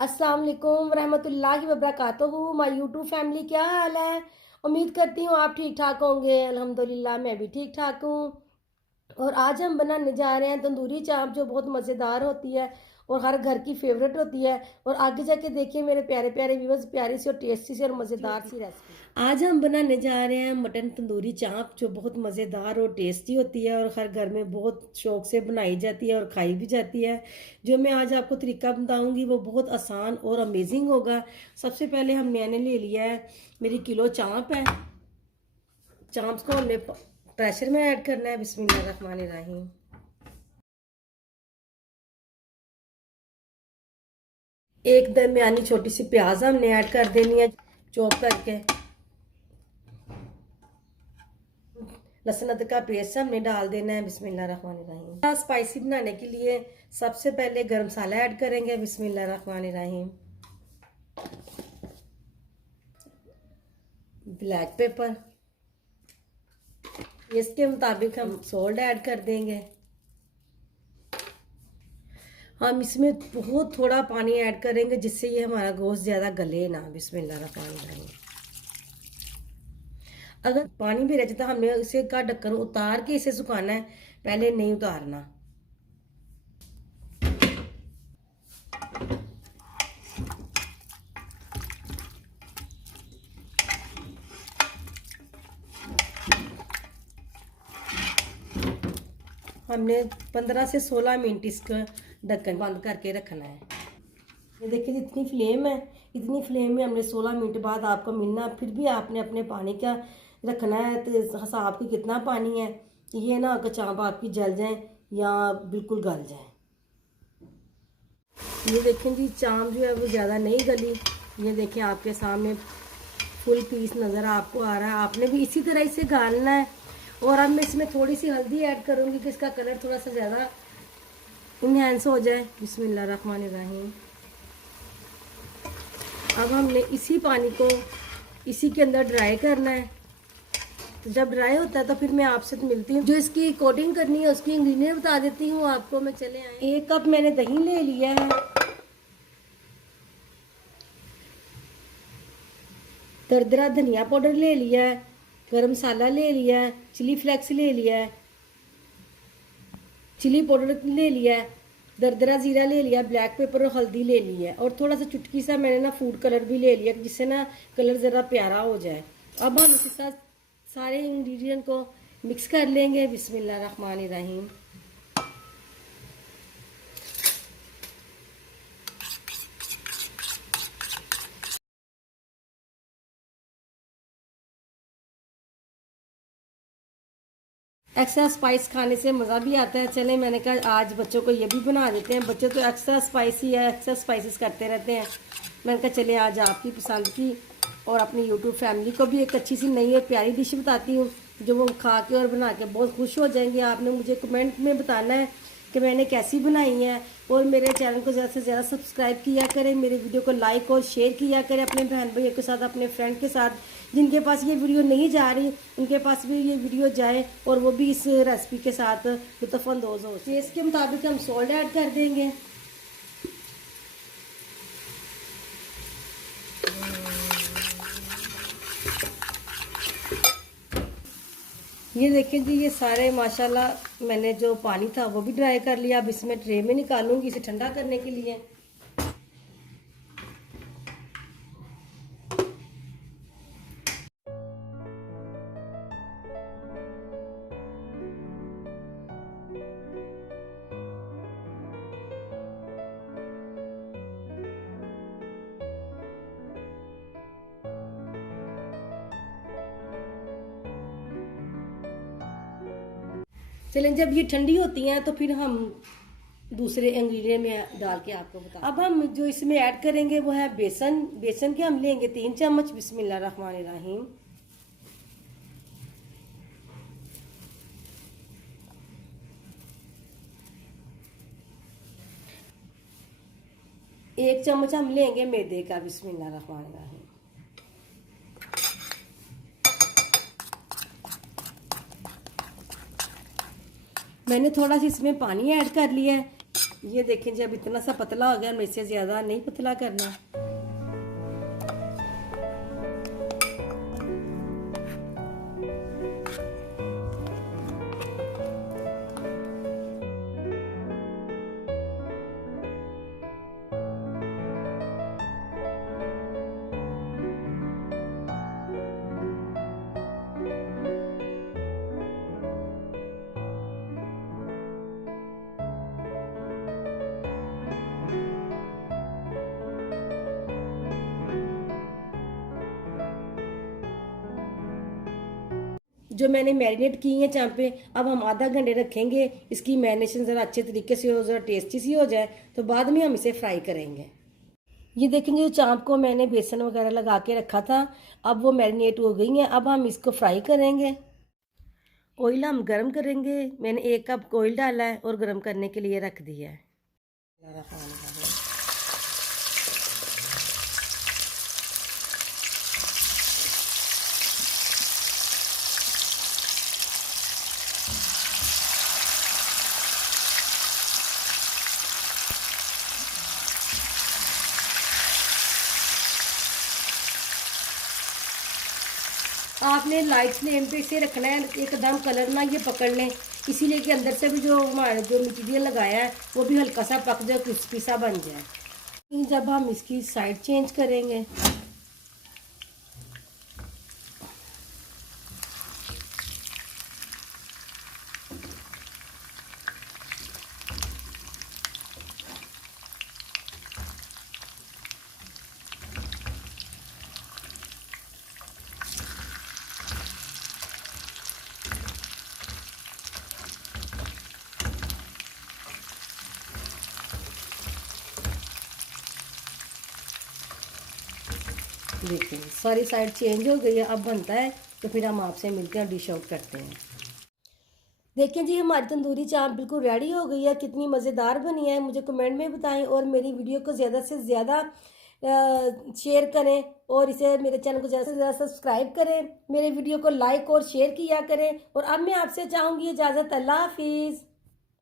अस्सलाम वालेकुम रहमतुल्लाहि व बरकातुहू। माय यूट्यूब फैमिली, क्या हाल है? उम्मीद करती हूँ आप ठीक ठाक होंगे। अल्हम्दुलिल्लाह मैं भी ठीक ठाक हूँ। और आज हम बनाने जा रहे हैं तंदूरी चाप, जो बहुत मज़ेदार होती है और हर घर की फेवरेट होती है। और आगे जाके देखिए मेरे प्यारे प्यारे व्यूअर्स, प्यारी सी और टेस्टी सी और मज़ेदार सी रेसिपी। आज हम बनाने जा रहे हैं मटन तंदूरी चाप, जो बहुत मज़ेदार और टेस्टी होती है और हर घर में बहुत शौक से बनाई जाती है और खाई भी जाती है। जो मैं आज आपको तरीका बताऊंगी वो बहुत आसान और अमेजिंग होगा। सबसे पहले मैंने ले लिया है, मेरी किलो चाप है। चांप्स को हमने प्रेशर में ऐड करना है। बिस्मिल्लाहिर्रहमानिर्रहीम। एक दरमियानी छोटी सी प्याज हमने ऐड कर देनी है चॉप करके। लहसुन अदरक का पेस्ट हमने डाल देना है। बिस्मिल्लाहिर्रहमानिर्रहीम। स्पाइसी बनाने के लिए सबसे पहले गरम मसाला ऐड करेंगे। बिस्मिल्लाहिर्रहमानिर्रहीम। ब्लैक पेपर, इसके मुताबिक हम सॉल्ट ऐड कर देंगे। हम इसमें बहुत थोड़ा पानी ऐड करेंगे जिससे ये हमारा गोश्त ज़्यादा गले ना। बिस्मिल्लाहिर्रहमानिर्रहीम। अगर पानी भी रह जाता हमने इसे का ढक्कन उतार के इसे सुखाना है, पहले नहीं उतारना। हमने 15 से 16 मिनट इसका ढक्कन बंद करके रखना है। ये देखिए जितनी फ्लेम है, इतनी फ्लेम में हमने 16 मिनट बाद आपको मिलना। फिर भी आपने अपने पानी का रखना है तो हिसाब की कितना पानी है। ये ना कि चाप आपकी जल जाए या बिल्कुल गल जाए। ये देखें जी, चाप जो है वो ज़्यादा नहीं गली। ये देखें आपके सामने फुल पीस नज़र आपको आ रहा है। आपने भी इसी तरह इसे गालना है। और अब मैं इसमें थोड़ी सी हल्दी ऐड करूँगी कि इसका कलर थोड़ा सा ज़्यादा इन्हेंस हो जाए। बिस्मिल्लाहिर्रहमानिर्रहीम। अब हमने इसी पानी को इसी के अंदर ड्राई करना है। तो जब ड्राई होता है तो फिर मैं आपसे मिलती हूँ। जो इसकी कोटिंग करनी है उसकी इंग्रेडिएंट बता देती हूँ आपको मैं। चले आए, 1 कप मैंने दही ले लिया है। दरदरा धनिया पाउडर ले लिया है। गरम मसाला ले लिया है। चिली फ्लेक्स ले लिया है। चिली पाउडर ले लिया है। दरदरा ज़ीरा ले लिया, ब्लैक पेपर और हल्दी ले ली है। और थोड़ा सा चुटकी सा मैंने ना फूड कलर भी ले लिया जिससे ना कलर ज़रा प्यारा हो जाए। अब हम इसके साथ सारे इंग्रेडिएंट को मिक्स कर लेंगे। बिस्मिल्लाहिर्रहमानिर्रहीम। एक्स्ट्रा स्पाइस खाने से मज़ा भी आता है। चले, मैंने कहा आज बच्चों को ये भी बना देते हैं। बच्चे तो एक्स्ट्रा स्पाइसी है, एक्स्ट्रा स्पाइसेस करते रहते हैं। मैंने कहा चले आज आपकी पसंद की और अपनी यूट्यूब फैमिली को भी एक अच्छी सी नई और प्यारी डिश बताती हूँ जो वो खा के और बना के बहुत खुश हो जाएंगे। आपने मुझे कमेंट में बताना है कि मैंने कैसी बनाई है। और मेरे चैनल को ज़्यादा से ज़्यादा सब्सक्राइब किया करें, मेरे वीडियो को लाइक और शेयर किया करें अपने बहन भाइयों के साथ, अपने फ्रेंड के साथ। जिनके पास ये वीडियो नहीं जा रही उनके पास भी ये वीडियो जाए और वो भी इस रेसिपी के साथ लुत्फ़अंदोज़ हो। टेस्ट के मुताबिक हम सॉल्ट ऐड कर देंगे। ये देखें जी, ये सारे माशाल्लाह मैंने जो पानी था वो भी ड्राई कर लिया। अब इसमें ट्रे में निकालूंगी इसे ठंडा करने के लिए। चलें, जब ये ठंडी होती हैं तो फिर हम दूसरे इंग्रेडिएंट में डाल के आपको बता। अब हम जो इसमें ऐड करेंगे वो है बेसन। बेसन के हम लेंगे 3 चम्मच। बिस्मिल्लाहिर्रहमानिर्रहीम। एक चम्मच हम लेंगे मैदे का। बिस्मिल्लाहिर्रहमानिर्रहीम। मैंने थोड़ा सा इसमें पानी ऐड कर लिया है ये देखें जी, अब इतना सा पतला हो गया, मेरे से ज़्यादा नहीं पतला करना। जो मैंने मैरिनेट की हैं चांपे, अब हम आधा घंटे रखेंगे। इसकी मैरिनेशन ज़रा अच्छे तरीके से हो, ज़रा टेस्टी सी हो जाए, तो बाद में हम इसे फ्राई करेंगे। ये देखेंगे, जो चांप को मैंने बेसन वगैरह लगा के रखा था, अब वो मैरिनेट हो गई हैं। अब हम इसको फ्राई करेंगे। ऑयल हम गरम करेंगे। मैंने 1 कप ऑयल डाला है और गरम करने के लिए रख दिया है। आपने लाइट फ्लेम पे इसे रखना है, एकदम कलर ना ये पकड़ लें, इसीलिए कि अंदर से भी जो हमारे जो मटीरियल लगाया है वो भी हल्का सा पक जाए, क्रिस्पी सा बन जाए। जब हम इसकी साइड चेंज करेंगे, देखिए सारी साइड चेंज हो गई है। अब बनता है तो फिर हम आपसे मिलते हैं, डिश आउट करते हैं। देखें जी, हमारी तंदूरी चाप बिल्कुल रेडी हो गई है। कितनी मज़ेदार बनी है मुझे कमेंट में बताएं, और मेरी वीडियो को ज़्यादा से ज़्यादा शेयर करें, और इसे मेरे चैनल को ज़्यादा से ज़्यादा सब्सक्राइब करें। मेरे वीडियो को लाइक और शेयर किया करें। और अब मैं आपसे चाहूँगी इजाज़त। अल्लाह हाफिज़।